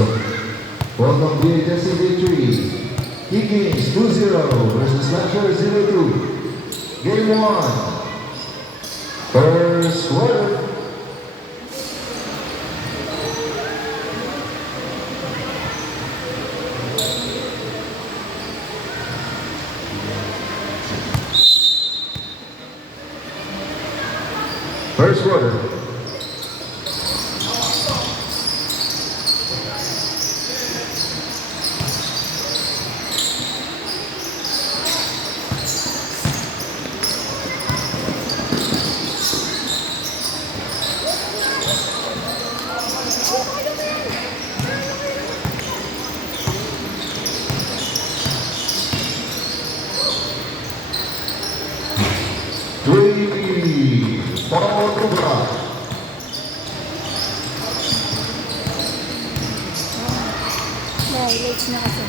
Welcome DHSC victory. Higgins 2-0 versus Slasher 0-2. Game 1. First quarter. First quarter. Three. Ball to block. Highlights na kasi.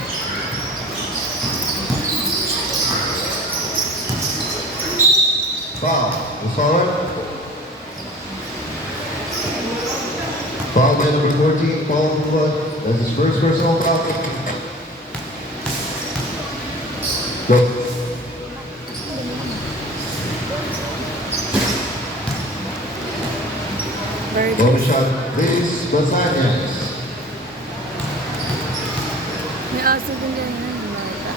Foul. Forward. Foul by number 14, Paul Wood. That's his first personal foul. Go. Very Ball good. shot, Luis Gonzalez. May aso din dyan yun. Hindi makita.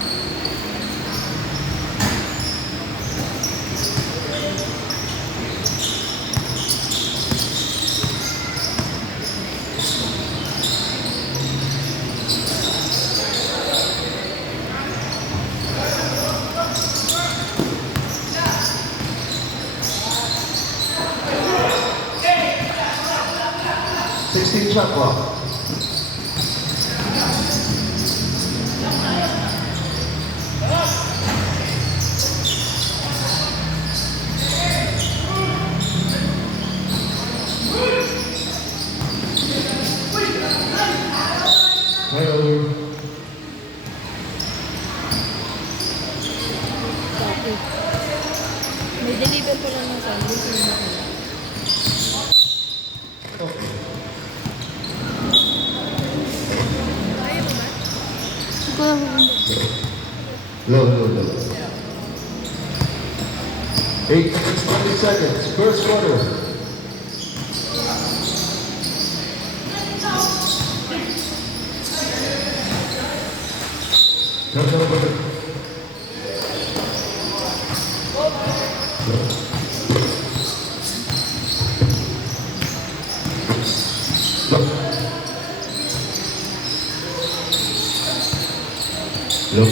Shot clock. Hello. Okay. May deliver pa lang ng sandwich. Hindi na kaya. Low. 8 minutes, 20 seconds. First quarter. Low.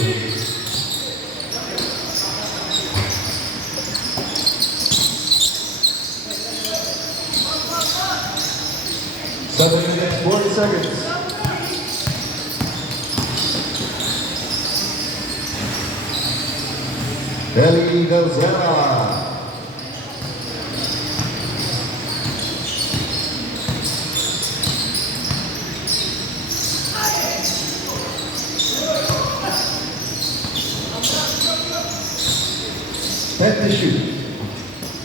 7 minutes, 40 seconds. Eli Galzera. Set to shoot.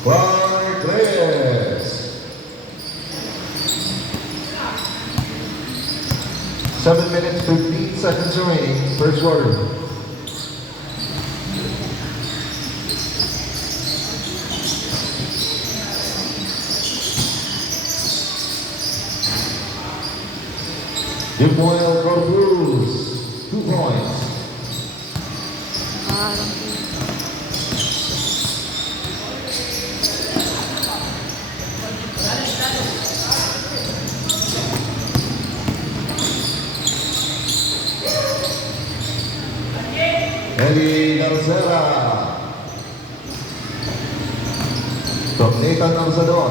Barclays. 7 minutes, 15 seconds remaining. First quarter. Dubois Pro Blues, 2 points. Eli Galzera from Nathan Alzador.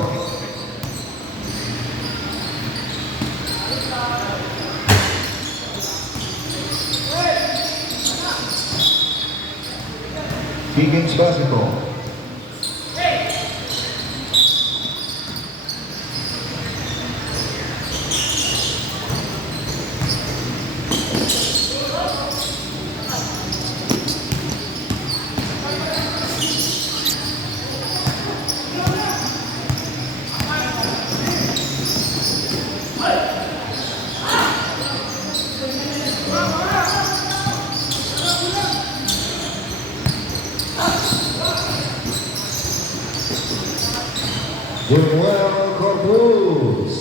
Higgins basketball. Joel Corpus.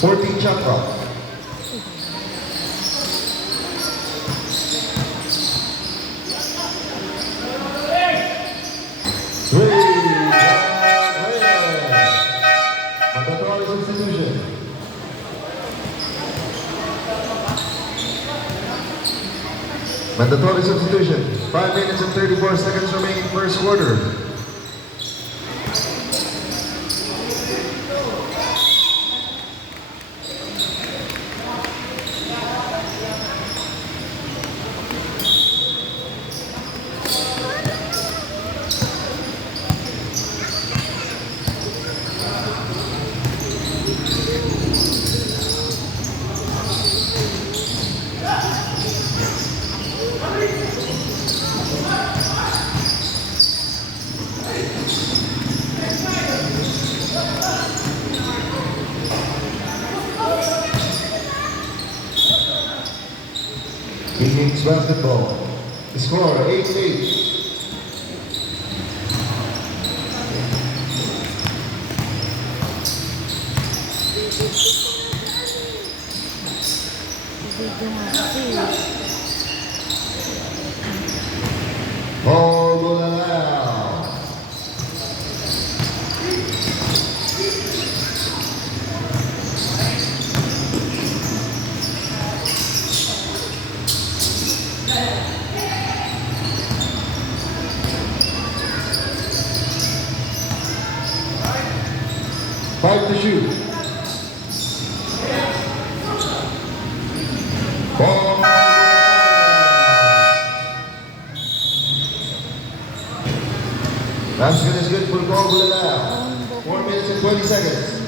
14 shot clock. Mandatory substitution. Mandatory substitution. 5 minutes and 34 seconds remaining first quarter. Kings basketball. The score 8-8. Ball will allow. Five to shoot. Ball. Basket is good for ball will allow. 4 minutes and 20 seconds.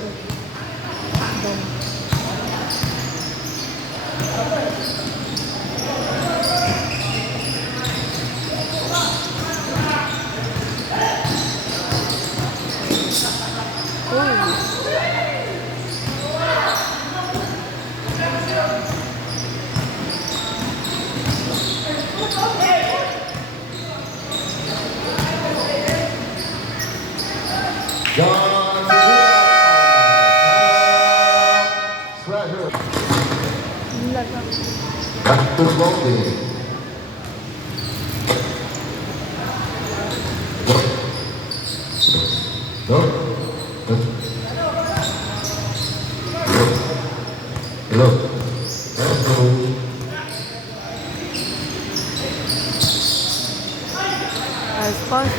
John Slasher. Back to ball game. Go. Hello. Let's go. Nice pass.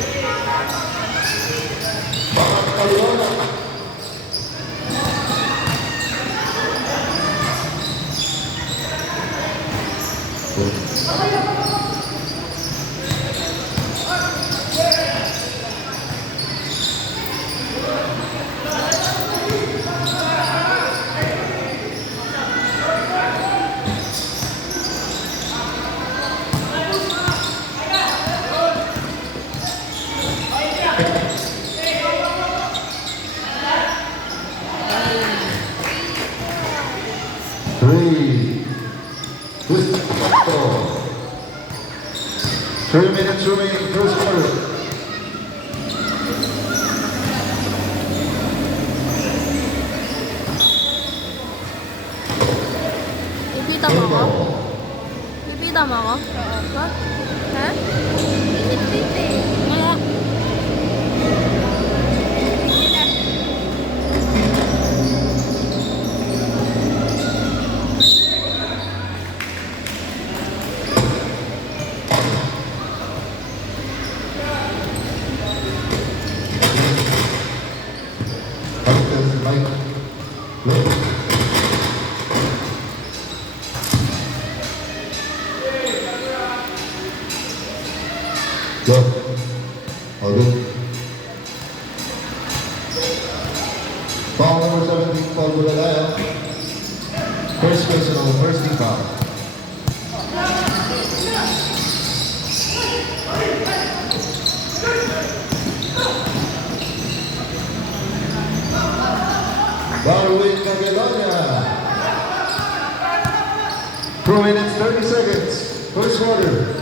Three minutes remaining, first quarter. Pipita mo ako? Pipita mo ako? Oo. Ha? Pipit-pipit. Nga. Go. All good. Foul number 17, Paul Bulalaya. First personal, first team foul. Darwin Cagalonia. 2 minutes, 30 seconds. First quarter.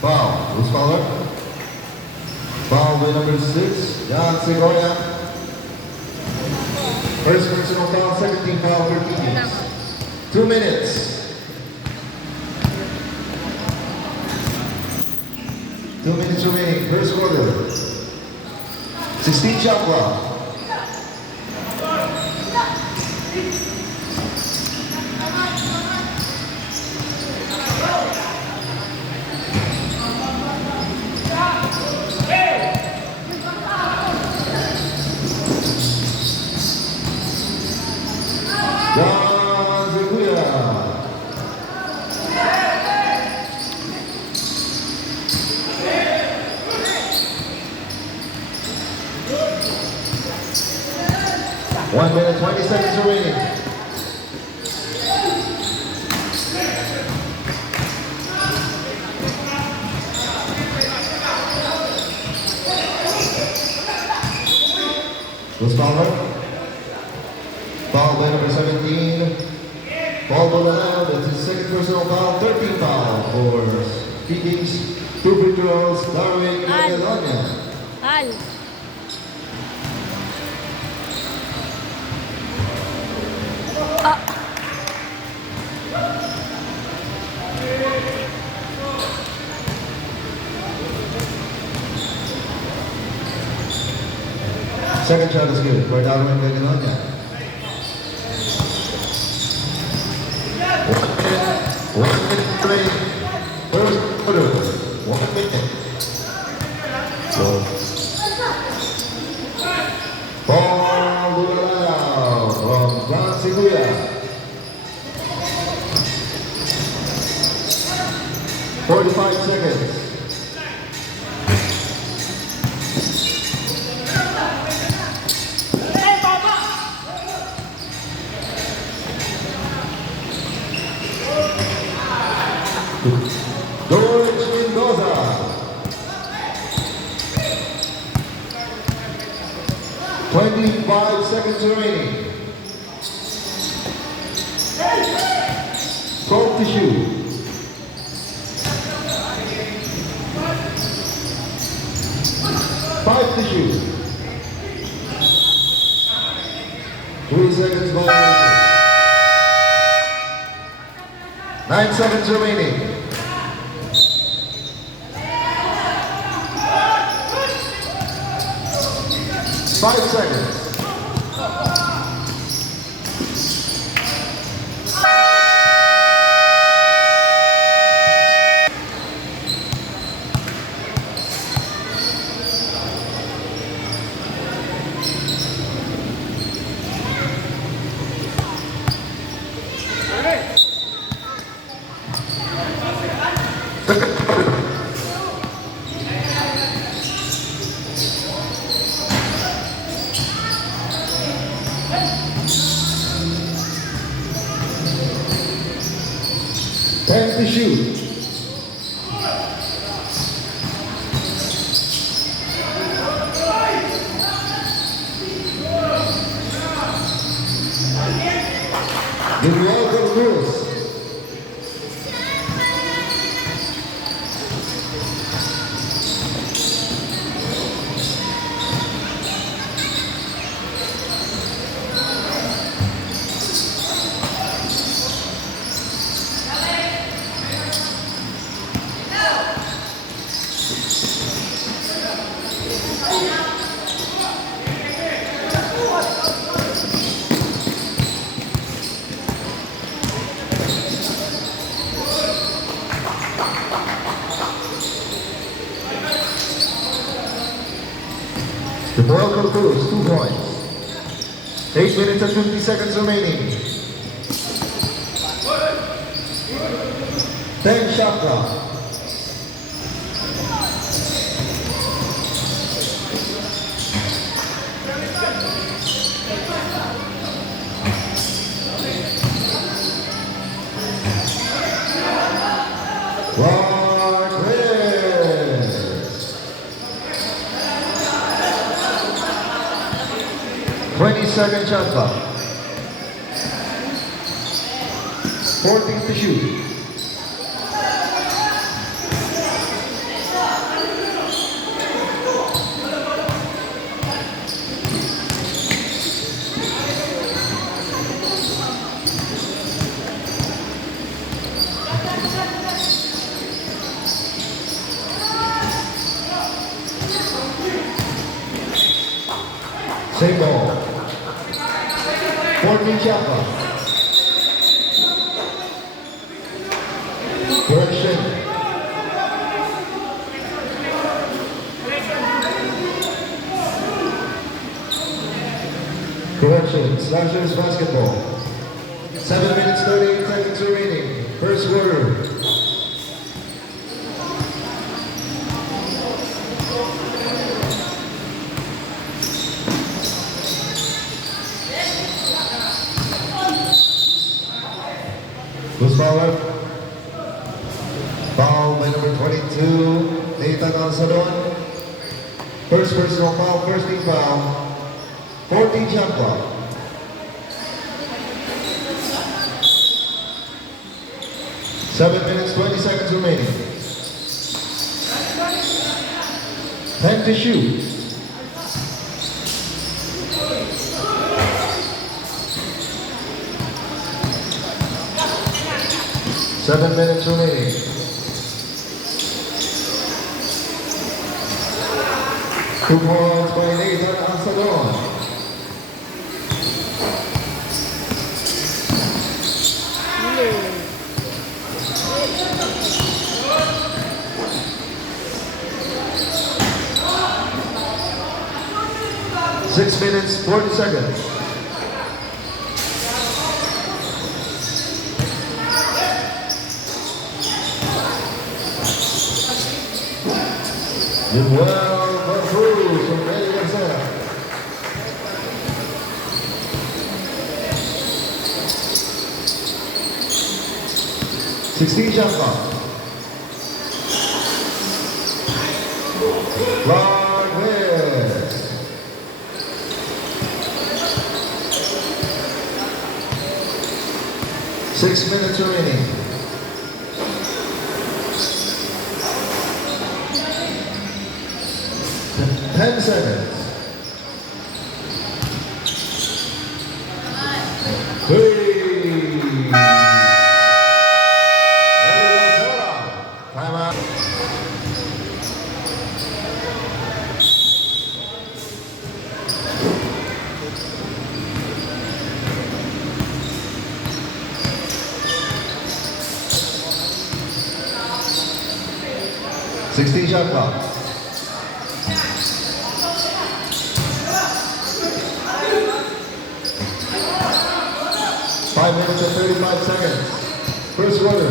Foul. Who's fouler? Foul by number 6, Jan Segoya. First personal foul, second team foul for teams. 2 minutes. 2 minutes remaining, first quarter. 16 shot clock. Jan Segoya. One minute, 20 seconds remaining. Who's fouler? Foul by number 17. Paul Bolanao, that's his second personal foul, 13 foul for Phoenix. 2 free throws, Darwin Cagalonia. Al. Second shot is good for Darwin Cagalonia. 1 minute remaining. First quarter. 1 minute. Paul Bolanao from Jan Segoya. 45 seconds. George Mendoza. 25 seconds remaining. 12 to shoot. 5 to shoot. 3 seconds violation. 9 seconds remaining. 5 seconds. Time to shoot. The welcome rules. The welcome rules, 2 points. 8 minutes and 50 seconds remaining. 10 shot clock. 20-second shot clock. 14 to shoot. Same ball. 14 shot clock. Correction. Correction. Slashers basketball. 7 minutes 38 seconds remaining. First quarter. Who's foul up? Foul by number 22, Nathan Alsadon. First personal foul, first team foul. 14 shot clock. Seven minutes, 20 seconds remaining. 10 to shoot. Seven minutes remaining. Two points by Nathan Alsadon. Six minutes, 40 seconds. Well, Cruz from Eddie Garcia. Sixteen shot clock. Clark West. Six minutes remaining. 10 seconds. 3. Time out. Sixteen shot clock. Five minutes and 35 seconds. First quarter.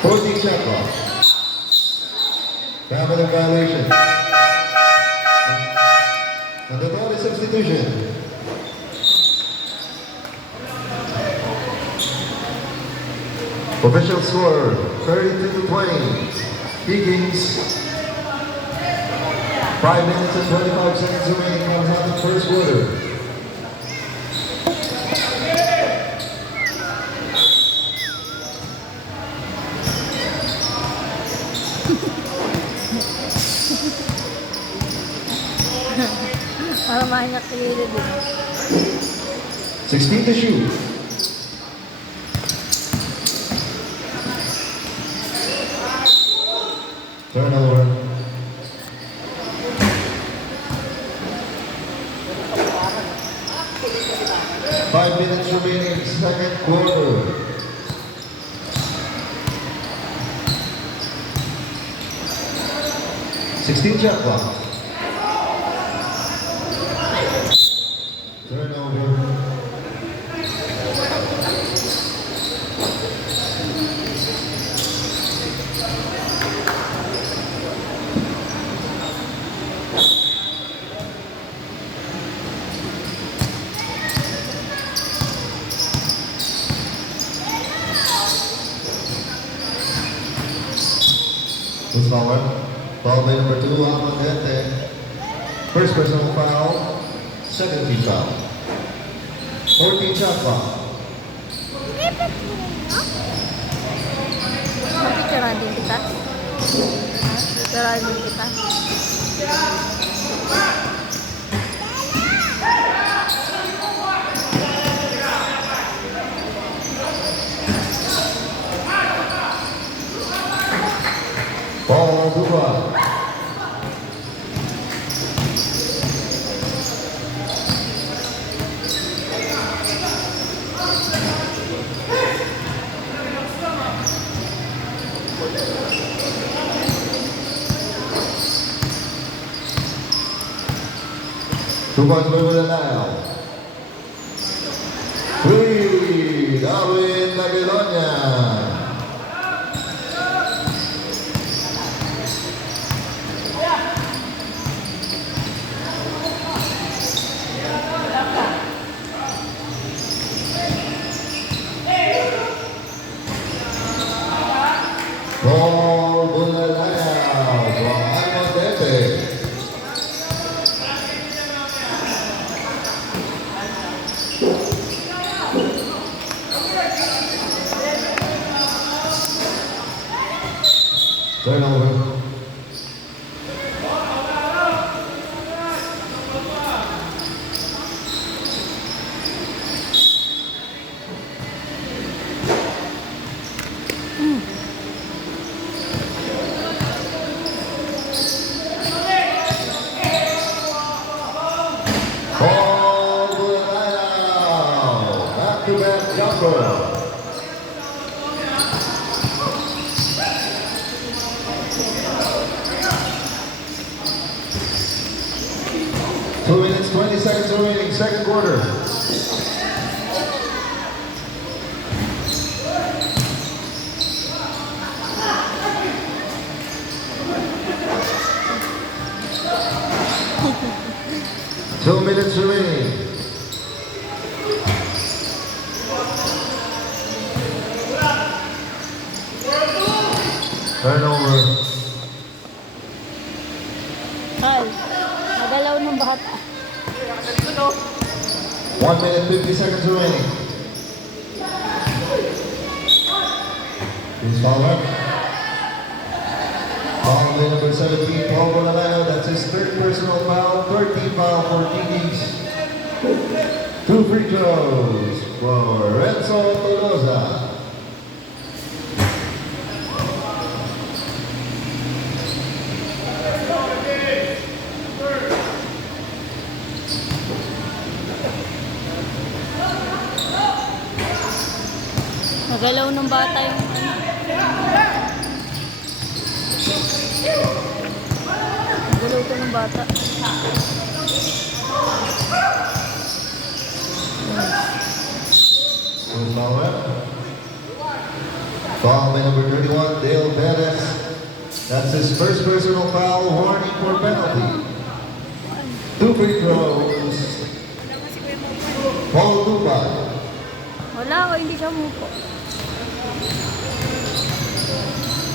Fourteen shot clock. Family violation. And the ball is substitution. Official score 32 to 20. Vikings. 5 minutes and 25 seconds remaining on the first quarter. Para maingat kayo din. 16 to shoot. Turnover. 5 minutes remaining, second quarter. Sixteen shot clock. Turnover. Who's forward? Foul by number 2, Almaguete. First personal foul, second team foul. 14 shot clock. Mapicturean din kita. Picturean din kita. Paul Duba. Two points by Mananao. Three, Darwin Magedonia. Paul Bulalao from Almaguete. Turnover. Paul Bulalao, back-to-back jumper. Two minutes, 20 seconds remaining, second quarter. Two minutes remaining. Turnover. Ay, nagalaw ng bata. 1 minute, 50 seconds remaining. Who's foul? Foul by number 17, Paul Bulalao. That's his third personal foul, 13 foul for TDs. Two free throws for Renzo Tolosa. Nagalaw ng bata yung ano. Nagalaw to ng bata. Who's foul? Foul by number 31, Dale Perez. That's his first personal foul, warning for penalty. Two free throws. Paul Duba. Wala ko, hindi siya mupo.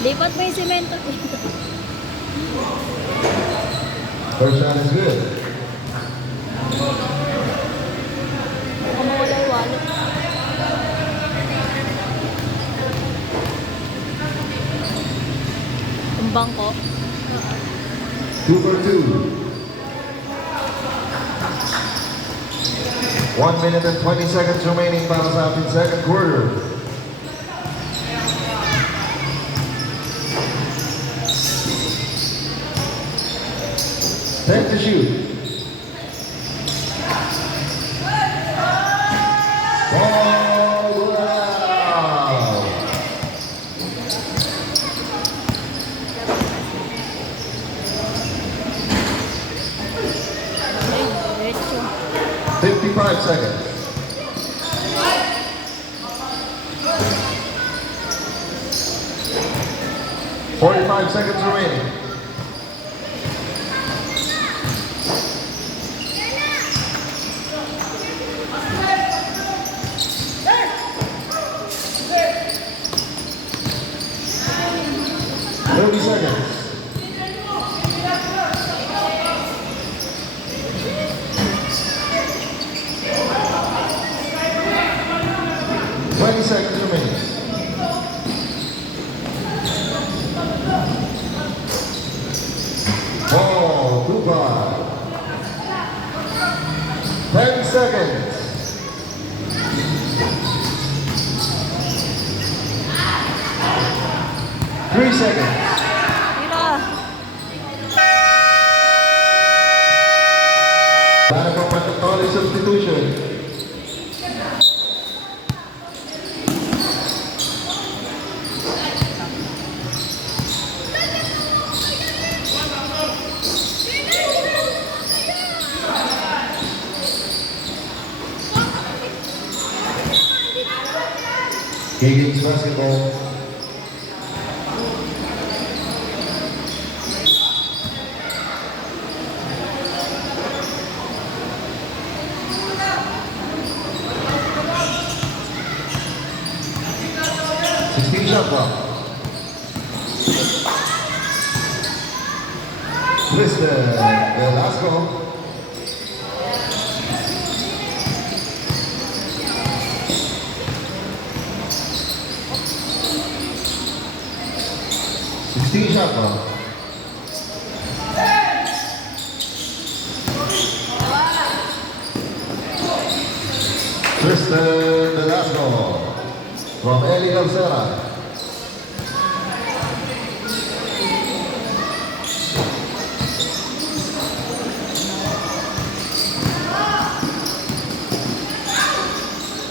Lipat mo yung simento dito. First shot is good. Baka mawala yung wallet. Ang bangko. 2 for 2. 1 minute and 20 seconds remaining para sa ating second quarter. Time to shoot. Ball Bulalao. Ay, diretso. 55 seconds. Forty-five seconds remaining. Seconds. 20 seconds remaining. Ball, 2-5. 10 seconds. 3 seconds. Tira. Para po mandatory substitution. Higgins basketball. Shot clock. Twister, Velasco. Shot clock. Tristan Velasco from Eli Calcera.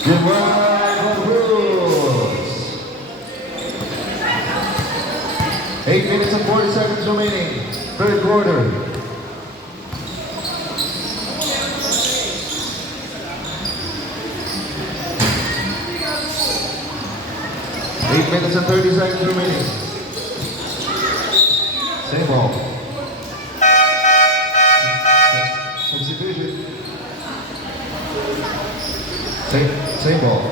Goodbye, Bruce. 8 minutes and 40 seconds remaining. Third quarter. Eight minutes and 30 seconds remaining. Same ball. Substitution. Same ball.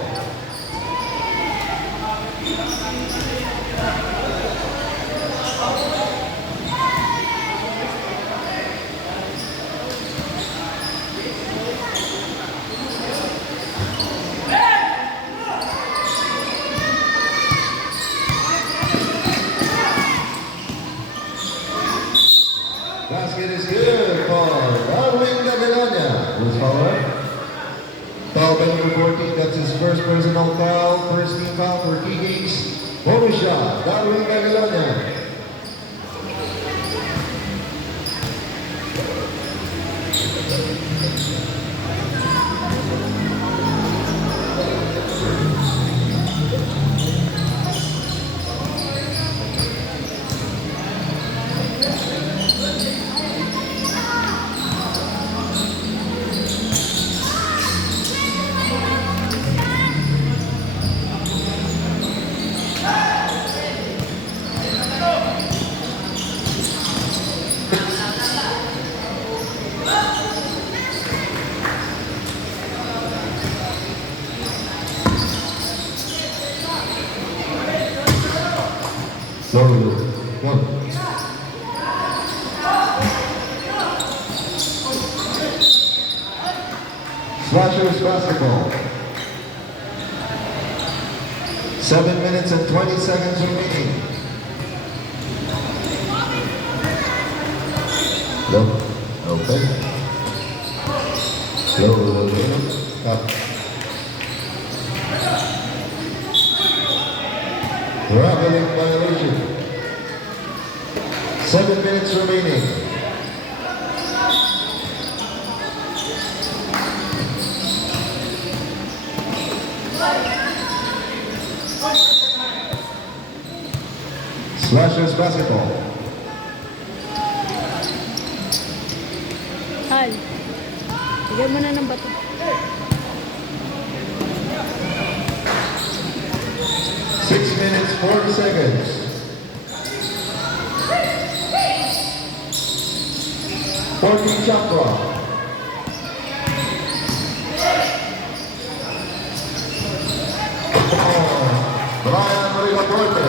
Basket is good for Darwin Gabilonia. Who's foul? Foul by number 14, that's his first personal foul. First team foul for Higgins. Bonus shot, Darwin Gabilonia. So, one. Slashers basketball. 7 minutes and 20 seconds remaining. Low. Okay. Low. Cut. Traveling violation. 7 minutes remaining. Slashers basketball. Hal. Bigyan mo na ng bato. 6 minutes, 40 seconds. Shot clock. Brian Rigaporte.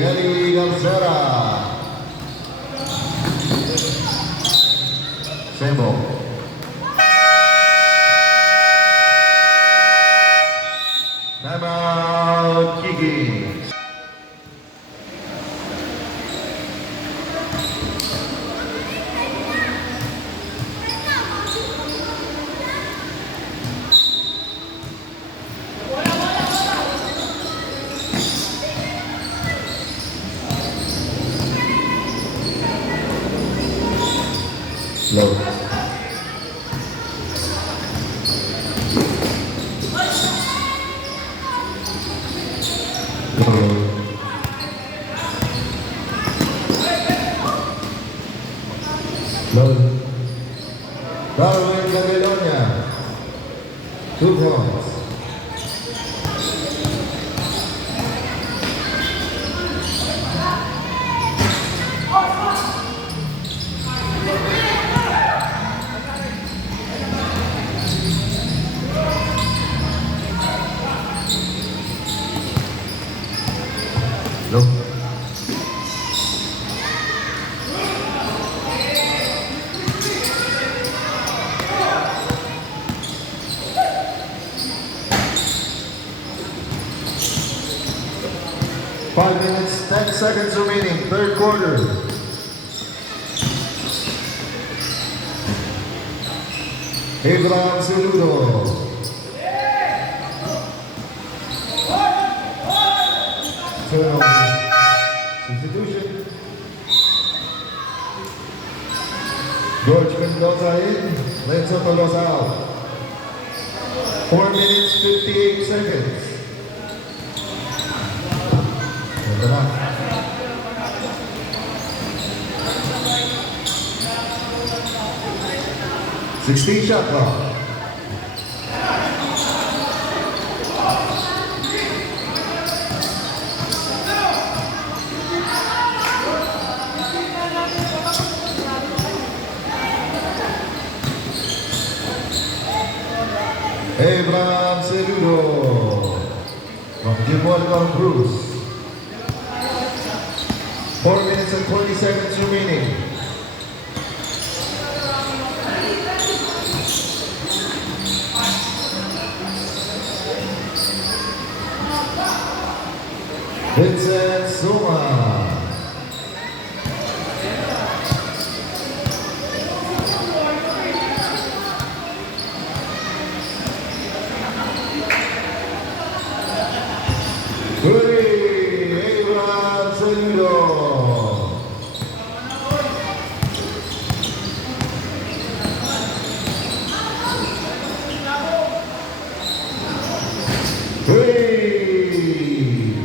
Eddie Calcera. Memo. Timeout, Kiki. Low. Low. Darwin Babylonia. 2 points. Low. Five minutes, 10 seconds remaining, third quarter. Abraham Cerudo. Turnover. Substitution. George Mendoza in, Lenzo Tolosa out. 4 minutes, 58 seconds. Ito na. Sixteen shot clock. Abraham Cerudo from Gibraltar Cruz. 4 minutes and 20 seconds remaining. Vincent Suma. Abraham Cerudo.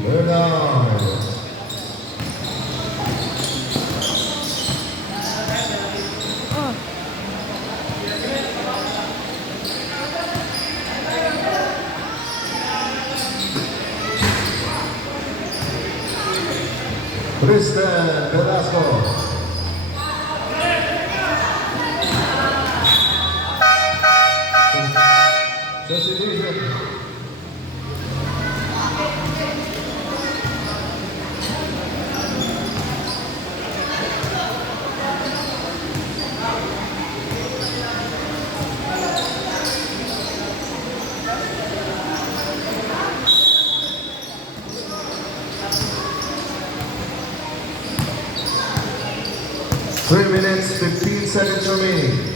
Bernard. Oh. Tristan Velasco. Substitution. Three minutes, 15 seconds remaining.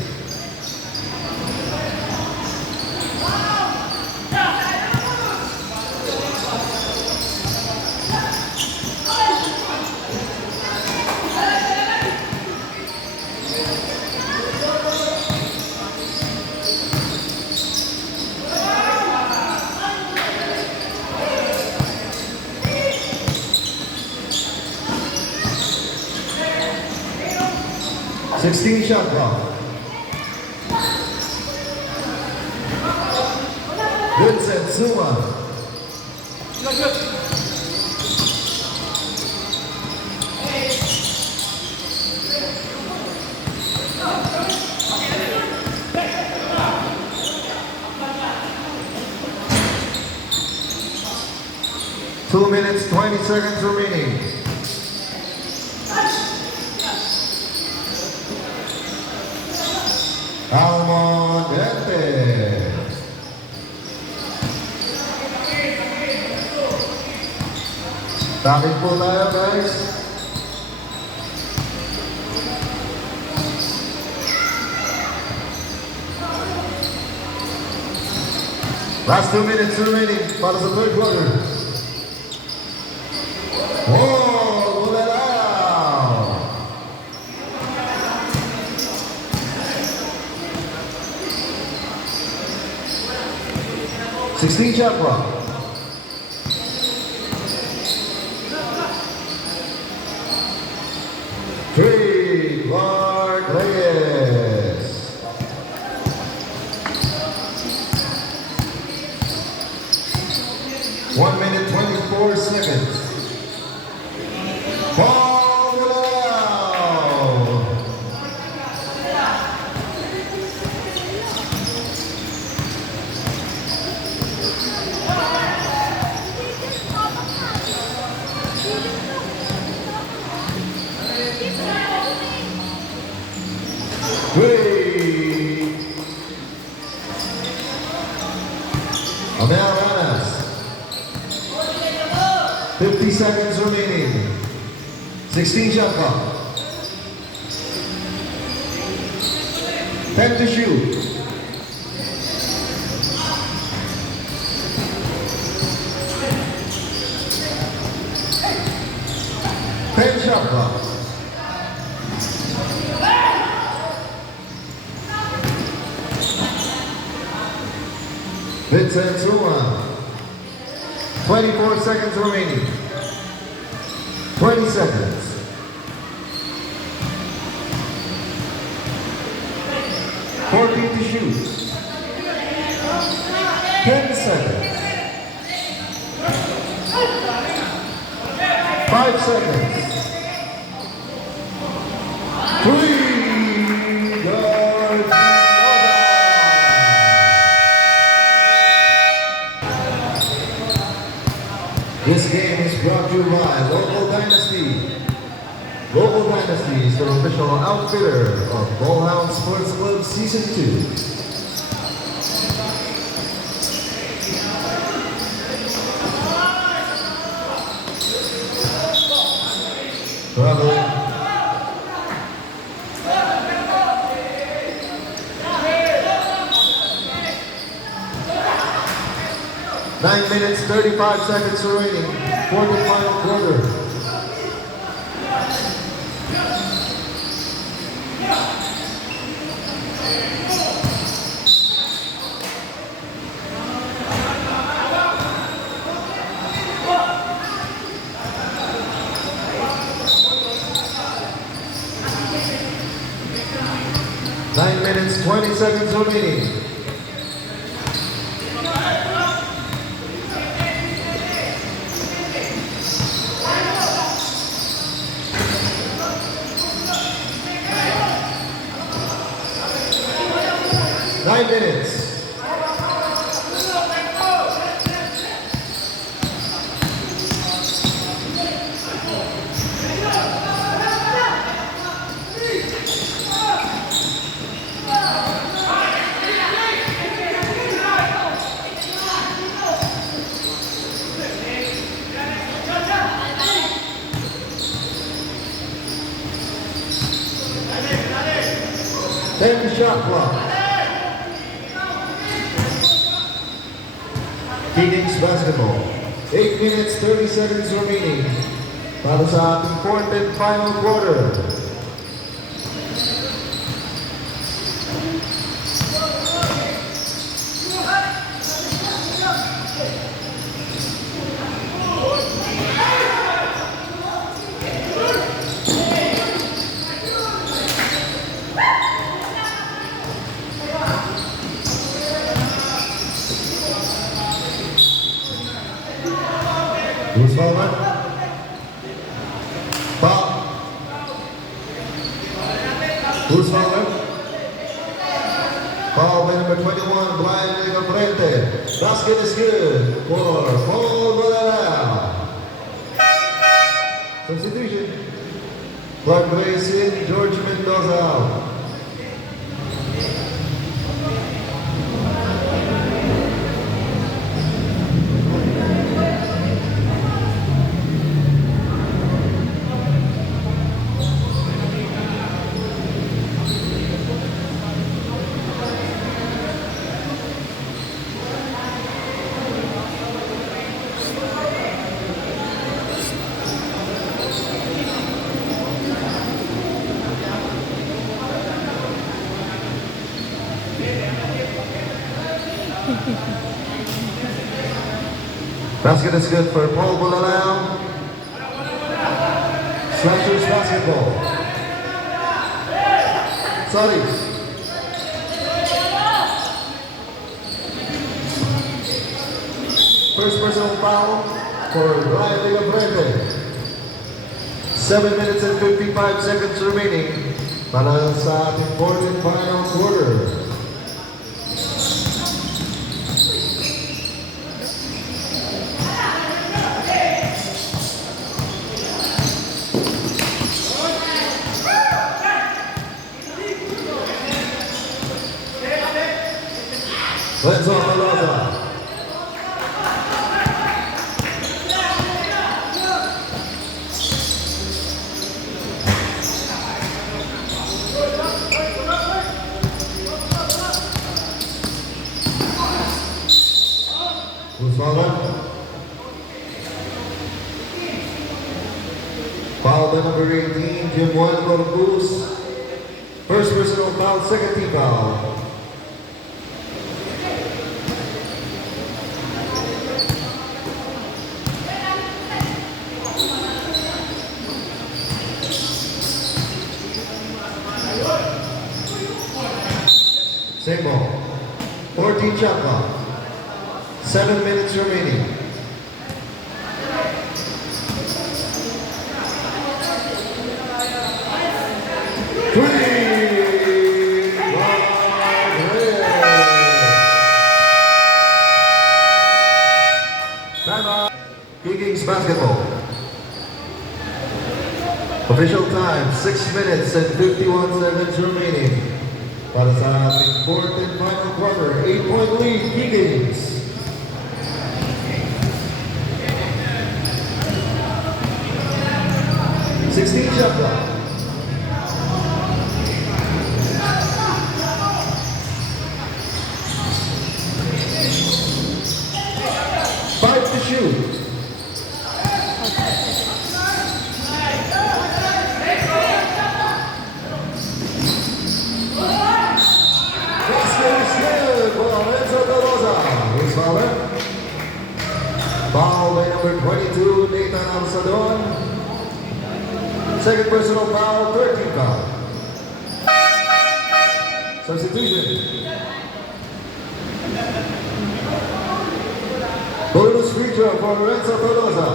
Sixteen shot clock. Vincent Suma. Two minutes, 20 seconds remaining. Stocking po tayo, guys. Last 2 minutes remaining para sa third quarter. Oh, wala lang. 16 shot clock. Three, Clark Reyes. One minute, 24 seconds. Ball Willow. Three. Amel Ranas. 50 seconds remaining. 16 shot clock. 10 to shoot. Shot clock. Vincent Zuma. 24 seconds remaining. 20 seconds. 14 to shoot. 10 seconds. 5 seconds. 3 guards. This game is brought to you by Local Dynasty. Local Dynasty is the official outfitter of Bullhound Sports Club Season 2. Bravo. 9 minutes, 35 seconds remaining for the final quarter. Nine minutes, 20 seconds remaining. Nine minutes. Take the shot clock. Phoenix Basketball. 8 minutes, 30 seconds remaining para sa ating fourth and final quarter. Who's forward? Foul. Who's forward? Foul by number 21, Brian Frente. Basket is good for Paul Valera. Substitution. Clark Reyes in, George Mendoza out. Basket is good for Paul Bulalao. Slashers basketball. Sorry. First personal foul for Ryan Villabrete. 7 minutes and 55 seconds remaining para sa ating fourth and final quarter. Let's off Aloza. Who's foul by number 18, Jim Juan Corpus. First personal foul, second team foul. Same ball. 14 shot clock. 7 minutes remaining. Kings basketball. Official time, 6 minutes and 51 seconds remaining. Para sa ating fourth and final quarter, 8-point lead, Kings. Sixteen shot clock. Five to shoot. Foul by number 22, Nathan Alsadon. Second personal foul, 13 foul. Substitution. Bonus free throw for Lorenzo Tolosa.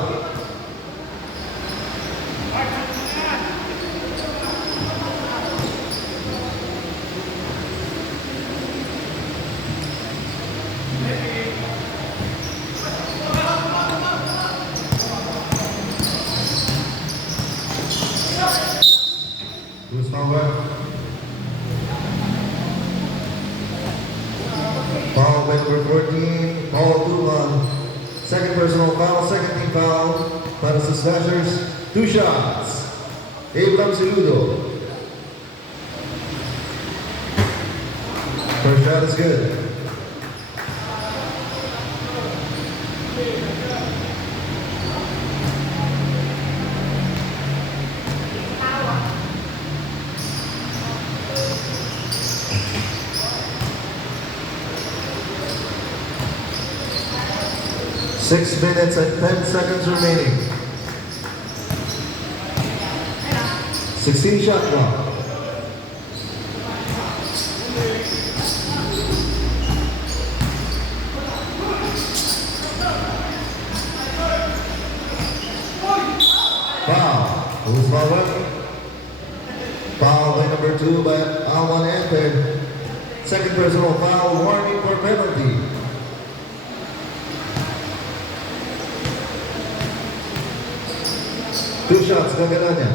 Who's foul? Foul by number 14, Paul Duman. Second personal foul, second team foul. Para sa Slashers, 2 shots. Abram Siludo. First shot is good. Six minutes and 10 seconds remaining. 16 shot clock. Foul. Who's fouled? Foul by number 2 by Alwan Anton. Second personal foul, warning for penalty. Two shots, gagana niya.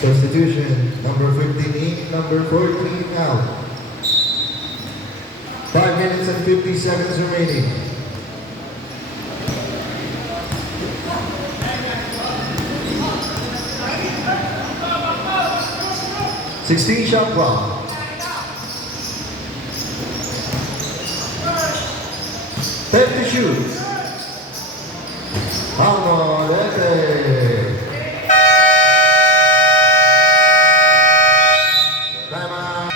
Substitution, number 15 in, number 14 out. 5 minutes and 50 seconds remaining. Sixteen shot clock. 10 to shoot. Almonete. Timeout.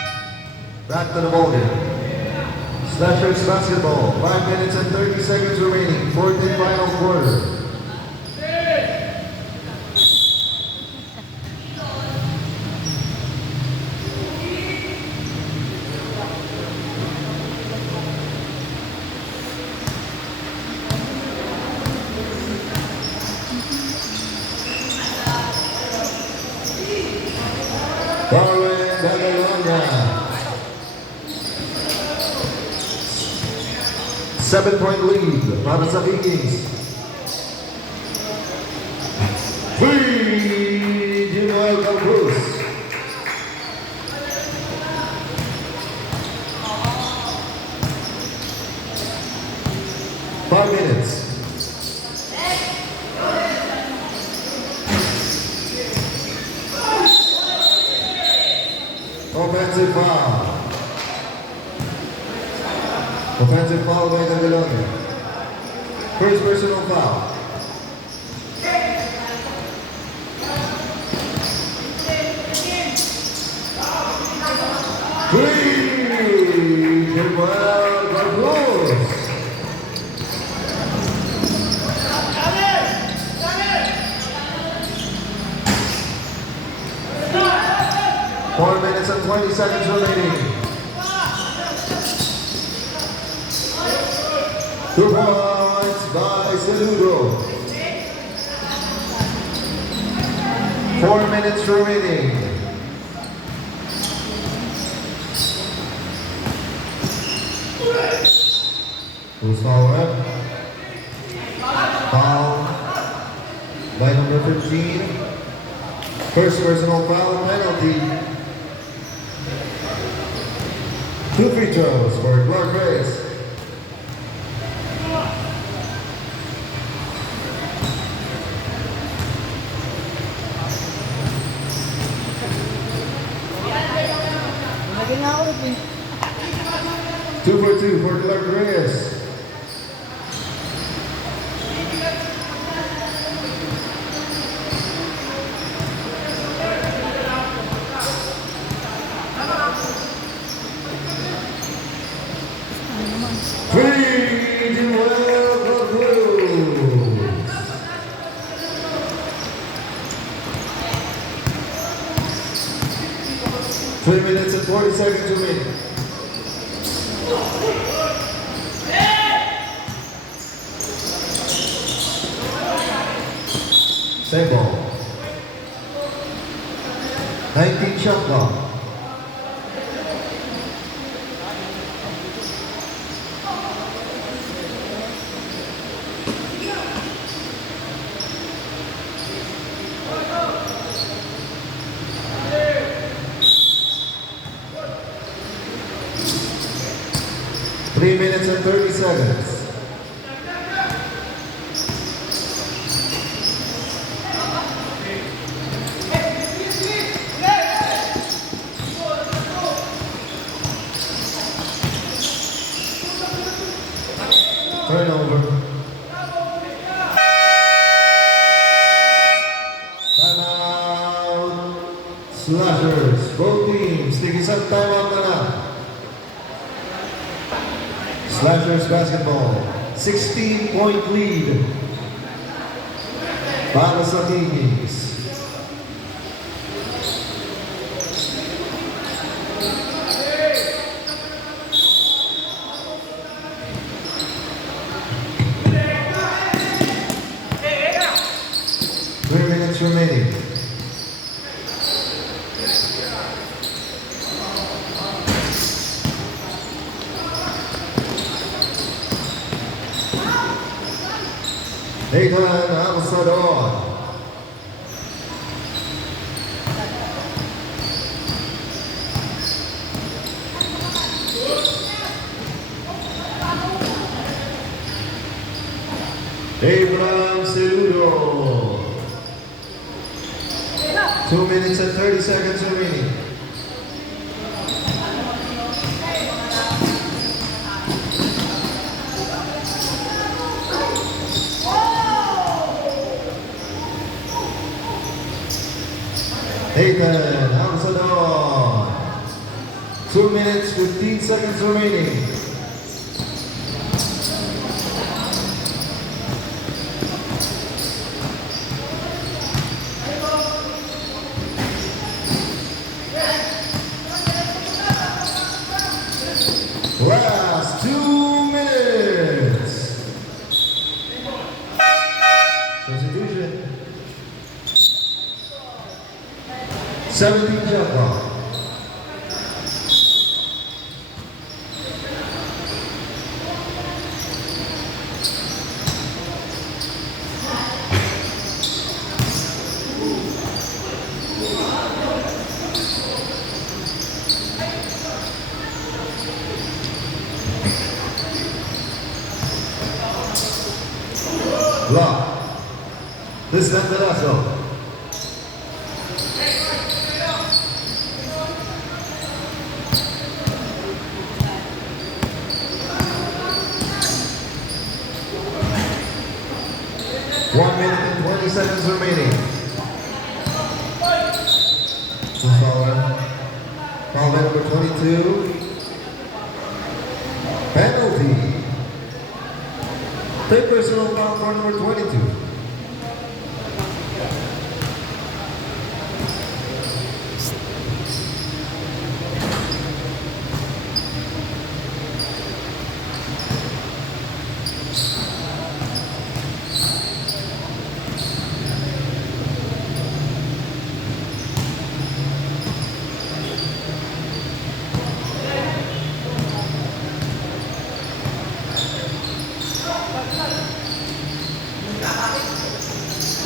Back to the ball game. Slashers basketball. 5 minutes and 30 seconds remaining. 14th final quarter. Darwin Bagalona. 7-point lead para sa Vikings. Free Ginoel Campos. Five minutes. Offensive foul. Offensive foul by Bagalona. First personal foul. Free Ginoel Campos. Four minutes and 20 seconds remaining. 2 points by Celudo. 4 minutes remaining. Who's foul rep? Foul by number 15. First personal foul penalty. 2 free throws for Clark Reyes. Lagyan nga ako rin. 2 for 2 for Clark Reyes. Free Ginoel Campos. 3 minutes and 40 seconds remaining. Same ball. 19 shot clock. Three minutes and 30 seconds. Turnover. Timeout. Slashers. Both teams. Tig-isang timeout na lang. Slashers basketball. 16-point lead. Para sa Vikings. Remaining. Nathan Alcador. Abraham Celudo. 2 minutes and 30 seconds remaining. Ethan Alcedon. 2 minutes, 15 seconds remaining. Last 2 minutes. Substitution. 17 shot clock. Block. This is Velasco. One minute and 20 seconds remaining. Foul number 22. Penalty. Take personal foul for number 22.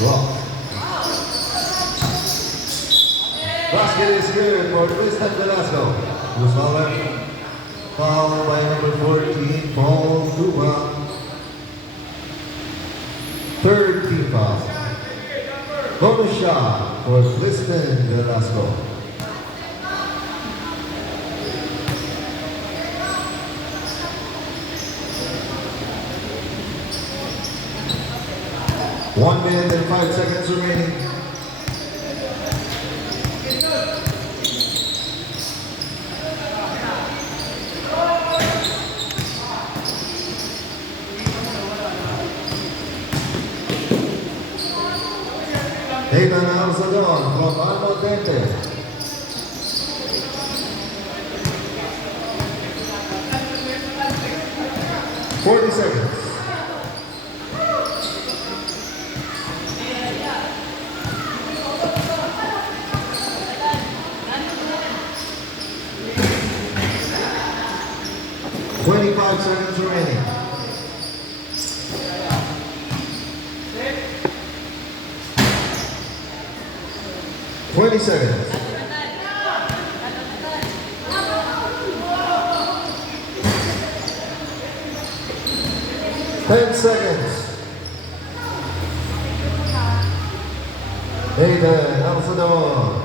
Wow. Basket is good for Tristan Velasco. Who's fouled by number 14, Paul Duba. Third team foul. Bonus shot for Tristan Velasco. One minute and 5 seconds remaining. Ethan Alcedon from Almonte. Forty seconds. Five seconds remaining. 20 seconds. 10 seconds. Ethan Alcedon.